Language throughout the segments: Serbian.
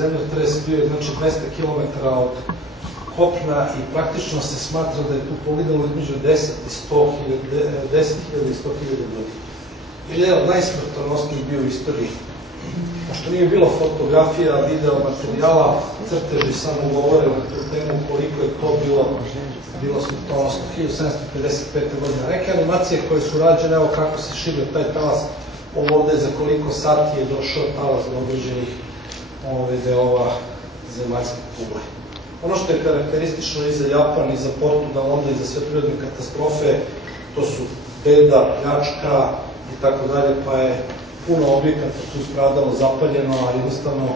zemljotres bio je 200 km od kopna i praktično se smatra da je tu poginulo između 10.000 i 100.000 ljudi. I jedan od najsmrtonosnijih bio u istoriji. Pošto nije bilo fotografija, video, materijala, crteži samo govore na tu temu koliko je to bilo smrtonosno. 1755. godine. Neke animacije koje su rađene, evo kako se širio taj talas, ovde za koliko sati je došao talas do određenih delova zemaljske kugle. Ono što je karakteristično i za Japan, i za Portugal, onda i za sve prirodne katastrofe, to su beda, pljačka i tako dalje, pa je puno objekata tu stradalo, zapaljeno, a jednostavno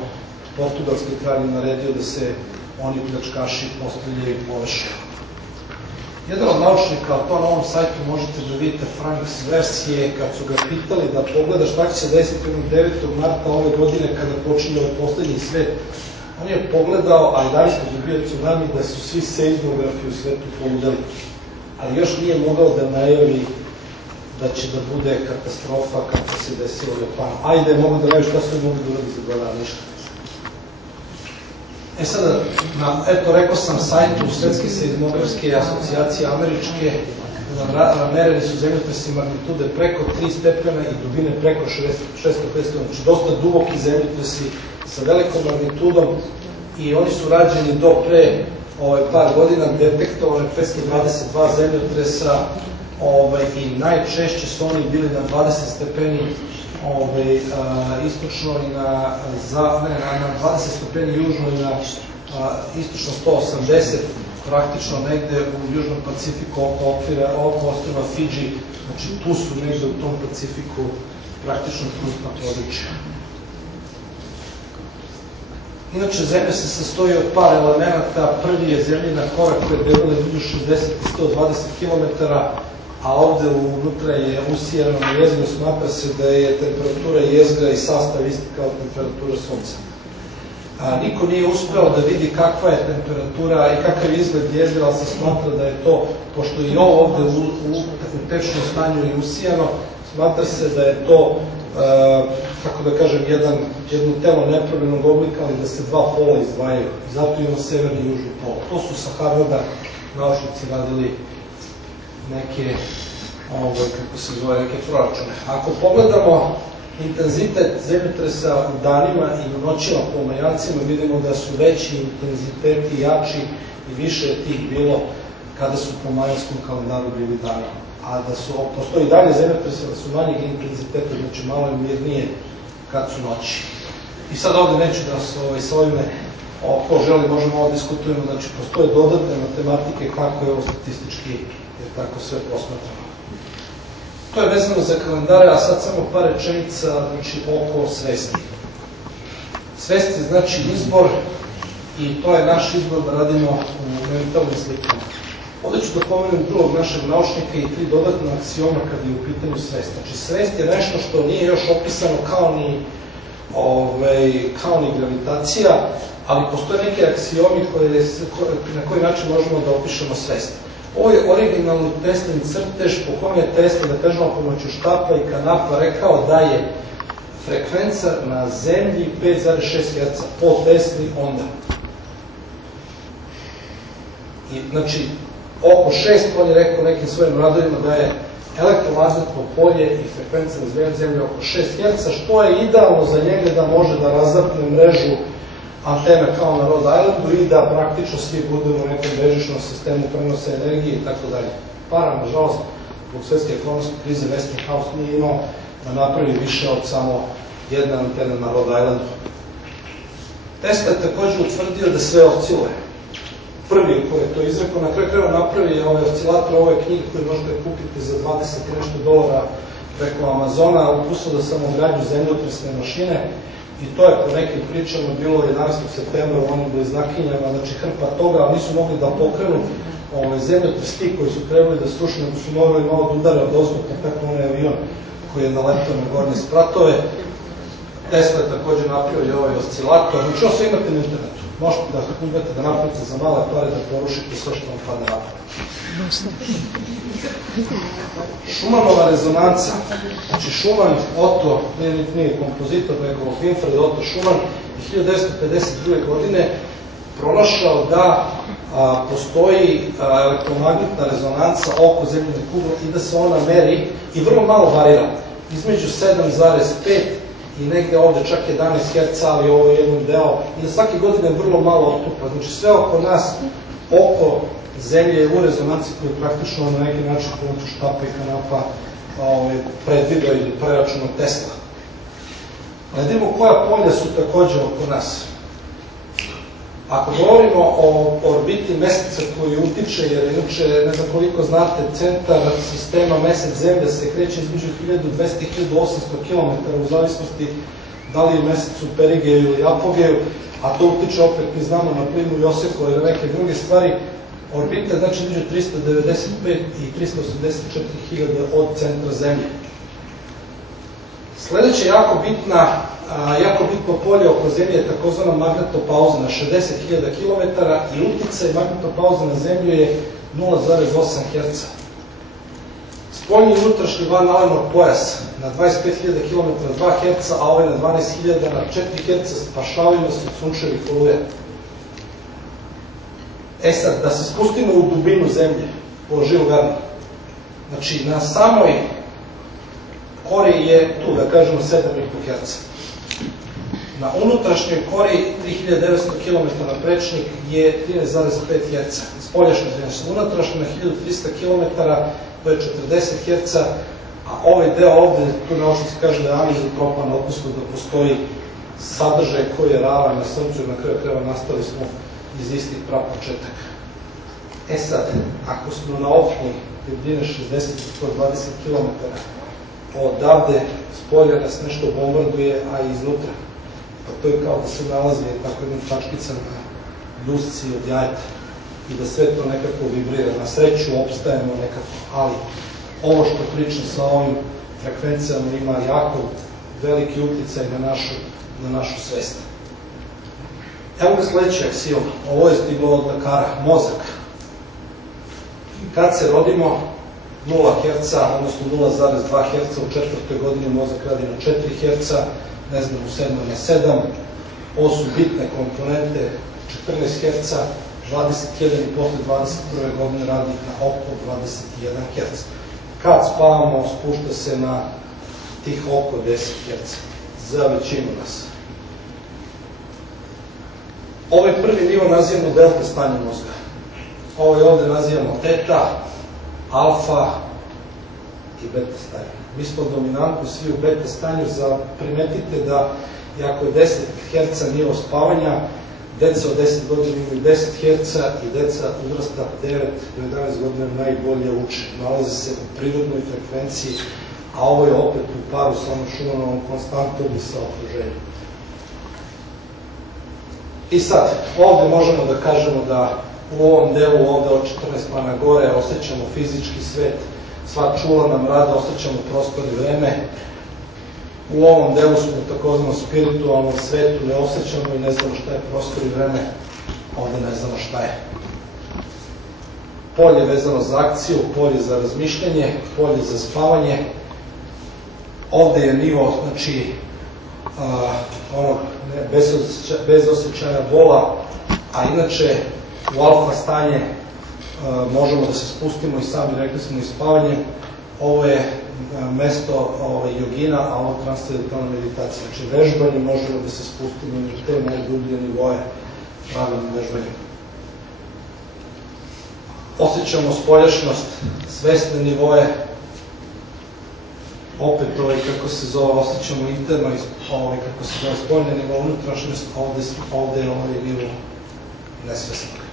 portugalski kralj naredio da se oni pljačkaši postavljaju i povešaju. Jedan od naučnika, to na ovom sajtu možete da vidite, Franks verzije, kad su ga pitali da pogleda šta će se desiti 9. marta ove godine kada počinje ovaj poslednji svet, on je pogledao, a i dalje smo dobio tsunami, da su svi seizmografi u svetu poludeli. Ali još nije mogao da najavi da će da bude katastrofa kako se desilo u Japanu. Ajde, mogu da najavi šta su mogu da uradi za 2 dana, ništa. Sada, eto, rekao sam, sajtu Svetske seizmografske asocijacije američke, mereni su zemljotresi magnitude preko 3 stepena i dubine preko 650, znači dosta duboki zemljotresi sa velikom magnitudom i oni su rađeni do pre par godina, detektovane 522 zemljotresa i najčešće su oni bili na 20 stepeni istočno i na 20 stepeni južno i na istočno 180, praktično negde u Južnom Pacifiku oko ostrva Fidži, znači tu su negde u tom Pacifiku praktično trusna područja. Inače, Zemlja se sastoji od par elemenata. Prvi je zemljina kora koja je debela između 60 i 120 km, a ovde unutra je usijano na jezgru, smatra se da je temperatura jezgra i sastav isti kao temperatura Sunca. Niko nije uspeo da vidi kakva je temperatura i kakav je izgled jezgra, ali se smatra da je to, pošto je ovo ovde u tečnom stanju i usijano, smatra se da je to, kako da kažem, jedno telo nepravilnog oblika, ali da se 2 pola izdvajaju. Zato imamo severni i južni pol. To su sa Harvarda naučnici radili neke, kako se zove, neke proračune. Ako pogledamo intenzitet zemljotresa u danima i u noćima po Majancima, vidimo da su veći intenziteti, jači i više je tih bilo kada su po majanskom kalendaru bili dani. A da postoji dalje zemljotresa, da su manjeg intenziteta, znači malo je mirnije kad su noći. I sad ovde neću da se sa ovime, ko želi, možemo ovo diskutujemo, znači postoje dodatne matematike kako je ovo statistički, jer tako sve posmatramo. To je vezano za kalendare, a sad samo par rečenica oko svesti. Svest je znači izbor i to je naš izbor da radimo u mentalnim slikama. Ovde ću da pomenem drugog našeg naučnika i 3 dodatna aksioma kada je u pitanju svest. Znači, svest je nešto što nije još opisano kao ni gravitacija, ali postoje neke aksiomi na koji način možemo da opišemo svest. Ovo je originalni Teslin crtež po kome je Tesla, da kažemo, pomoću štapa i kanapa rekao da je frekvenca na zemlji 5,6 Hz po Tesli onda. Znači, oko 6, on je rekao nekim svojim radovima da je elektromagnetno polje i frekvenca na zemlji oko 6 Hz, što je idealno za njega da može da razapne mrežu antena kao na Rhode Islandu i da praktično svi budemo u nekom bežičnom sistemu prenosa energije i tako dalje. Para, nažalost, zbog svetske ekonomske krize Westinghouse nije imao da napravi više od samo jedna antena na Rhode Islandu. Tesla je takođe utvrdio da sve osciluje. Prvi koji je to izrekao, na kraju krajeva napravi ovaj oscilator, ove knjige koje možete kupiti za $20 i nešto preko Amazona, upustio da sam ograđu zemljotresne mašine i to je po nekim pričama bilo 11. septembra u onim bliznakinjama, znači hrpa toga, ali nisu mogli da pokrenu zemljotres ti koji su trebali da slušaju, nego su morali malo da udare od ozgo, tako onaj avion koji je naletao na gornje spratove. Tesla je takođe napravio ovaj oscilator, znači ovo sve imate na internetu. Možete da kupite, da napravite za male pare, da porušite sve što vam pada na pamet. Šumanova rezonanca. Znači Schumann, Otto, nije kompozitor, nego Winfried Otto Schumann, i 1952. godine pronašao da postoji elektromagnetna rezonanca oko zemljine kugle i da se ona meri i vrlo malo varira. Između 7,5 i negde ovde čak 11 Hz, ali ovo je jedan deo, i da svake godine vrlo malo otkupa. Znači sve oko nas, oko zemlje je u rezonanci koju praktično na neki način pomoću štapa i kanapa predvideo ili preračunao Tesla. Ali da vidimo koja polja su takođe oko nas. Ako govorimo o orbiti meseca koji utiče, jer inače, ne znam koliko znate, centar sistema mesec-zemlja se kreće između 1200 i 1800 km u zavisnosti da li je mesec u perigeju ili apogeju, a to utiče opet, mi znamo, na plimu i oseku ili neke druge stvari. Orbita je znači između 395 i 384 hiljade od centra Zemlje. Sledeća jako bitno polje oko Zemlje je takozvana magnetopauza na 60.000 km i uticaj magnetopauze na Zemlju je 0,8 Hz. Spoljni i unutrašnji van Alenog pojasa na 25.000 km 2 Hz, a ovaj na 12.000 na 4 Hz spašavaju nas od sunčevih oluja. Sad, da se spustimo u dubinu Zemlje, po Žilu Vernu, znači na samoj kori je tu, da kažemo, 7,5 Hz. Na unutrašnjoj kori 3900 km na prečnik je 13,5 Hz. Spoljašnje zemlje, unutrašnje na 1300 km to je 40 Hz, a ovaj deo ovde, tu naučno se kaže da je anizotropan, odnosno da postoji sadržaj koji je ravan na Suncu i na kraju krajeva nastali smo iz istih prapočetaka. Sad, ako smo na opni debljine 60 do 120 km, odavde spolja nas nešto bombarduje, a iznutra. Pa to je kao da se nalazi tako jedna tačkica na ljusci od jajeta i da sve to nekako vibrira. Na sreću opstajemo nekako, ali ovo što pričam sa ovim frekvencijama ima jako veliki uticaj na našu svest. Evo ga sledeći aksijom, ovo je stiglo od lekara, mozak. Kad se rodimo, 0 Hz, odnosno 0,2 Hz, u 4. godini mozak radi na 4 Hz, ne znam, u 7. na 7. Ovo su bitne komponente, 14 Hz, 21 i posle 21. godine radi na oko 21 Hz. Kad spavamo, spušta se na tih oko 10 Hz, za većinu nas. Ovaj prvi nivo nazivamo delta stanje mozga. Ovo je ovde nazivamo teta, alfa i beta stanje. Mi smo dominantni svi u beta stanju, primetite da ako je 10 Hz nivo spavanja, deca od 10 godina imaju 10 Hz i deca uzrasta 9 do 11 godina najbolje uče. Nalaze se u prirodnoj frekvenciji, a ovo je opet u paru sa onom Schumannovom konstantom i sa okruženjem. I sad, ovde možemo da kažemo da u ovom delu, ovde od 14 pa na gore, osjećamo fizički svet, sva čula nam rade, osjećamo prostor i vreme. U ovom delu smo u takozvanom spiritualnom svetu, ne osjećamo i ne znamo šta je prostor i vreme, ovde ne znamo šta je. Polje vezano za akciju, polje za razmišljanje, polje za spavanje. Ovde je nivo, znači, bez osjećaja bola, a inače u alfa stanje možemo da se spustimo i sami, rekli smo, i spavanje. Ovo je mesto jogina, a ovo je transcendentalna meditacija. Znači, vežbanje možemo da se spustimo na te najdublje nivoje pravilnim vežbanjem. Osjećamo spoljašnost, svesne nivoje, opet kako se zove, osjećamo interno, kako se zove spoljne nivo, unutrašnjost, ovde je nivo nesvesnog.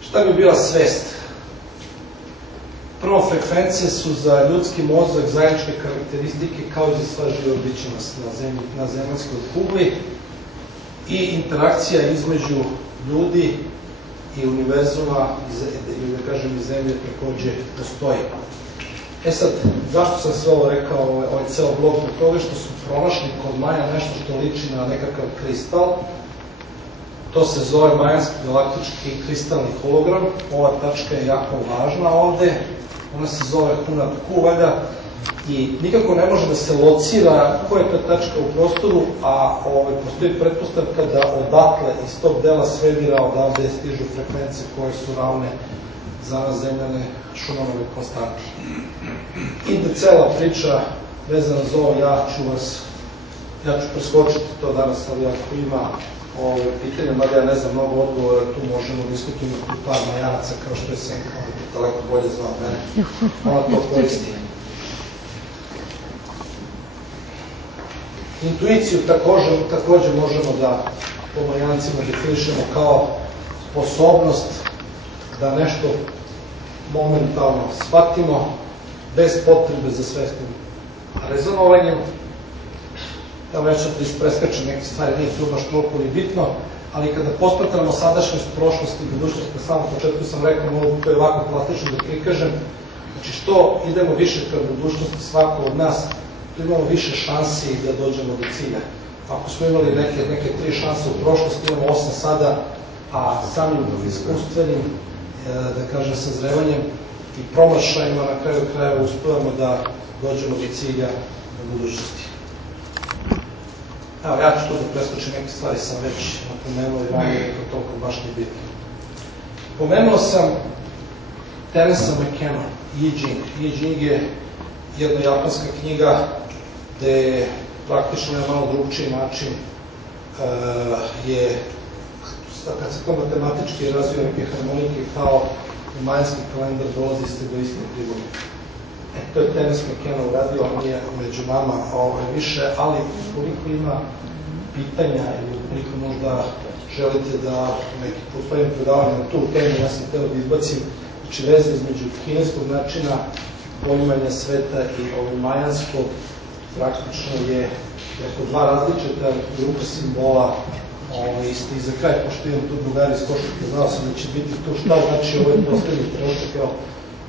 Šta bi bila svest? Prvo, frekvencije su za ljudski mozak zajedničke karakteristike kao i za sva živa bića na zemaljskoj kugli i interakcija između ljudi i univerzuma, ili da kažem i zemlje, takođe postoji. Sad, zašto sam sve ovo rekao, ovaj ceo blok, od toga što su pronašli kod Maja nešto što liči na nekakav kristal. To se zove majanski galaktički kristalni hologram. Ova tačka je jako važna ovde. Ona se zove Hunab Ku, valjda i nikako ne može da se locira koja je to tačka u prostoru, a postoji pretpostavka da odatle iz tog dela svemira odavde stižu frekvencije koje su ravne za nas zemljane Šumanove konstante. I da cela priča vezana za ovo, ja ću preskočiti to danas, ali ako ima pitanja, mada ja ne znam mnogo odgovora, tu možemo diskutujemo tu par Majanaca, kao što je Senka, ona je daleko bolje znao mene, ona to koristi. Intuiciju takođe možemo da po Majancima definišemo kao sposobnost da nešto momentalno shvatimo bez potrebe za svesnim rezonovanjem. Evo, ja ću da ispreskačem neke stvari, nije tu baš toliko ni bitno, ali kada posmatramo sadašnjost, prošlost i budućnost, na samom početku sam rekao, mogu to je ovako plastično da prikažem, znači što idemo više ka budućnosti svako od nas, to imamo više šansi da dođemo do cilja. Ako smo imali neke 3 šanse u prošlosti, imamo 8 sada, a samim iskustvenim, da kažem, sazrevanjem i promašajima na kraju krajeva uspevamo da dođemo do cilja u budućnosti. Evo, ja ću to da preskočim, neke stvari sam već napomenuo i ranije, to toliko baš ne bitno. Pomenuo sam Terence McKenna, I Ching. I Ching je jedna japanska knjiga gde praktično na malo drugčiji način kad se to matematički razvija neke harmonike kao i majanski kalendar dolazi do iste pribome. To je Terence McKenna uradio, on je među nama više, ali koliko ima pitanja ili koliko možda želite da neki postavim predavanje na tu temu, ja sam hteo da izbacim, znači veze između kineskog načina poimanja sveta i majanskog praktično je dva različita grupa simbola i za kraj, pošto imam tu drugari iz košarke, znao sam da će biti tu šta, znači ovo je poslednji trenutak, evo,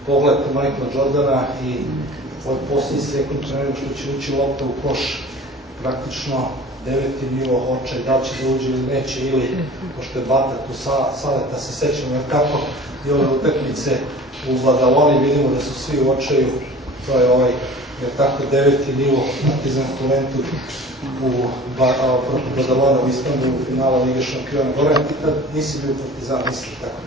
pogled Michaela Jordana i ovaj poslednji sekund pre nego što će ući lopta u koš, praktično 9. nivo očaj, da li će da uđe ili neće, ili, pošto je Bata tu Saleta, se sećamo jer kako i ove utakmice u Badaloni, vidimo da su svi u očaju, to je ovaj, jer tako 9. nivo Partizan Juventud protiv Badalona u Istanbulu u finalu Lige šampiona. Govorim, ti tad nisi bio Partizan, nisi tako.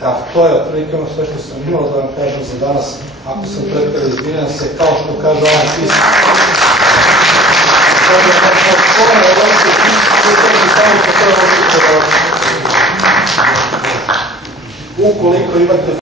Da, to je otprilike ono sve što sam imao da vam kažem za danas. Ako sam pretpred, izvinjam se, kao što kaže ovaj pis. Ukoliko imate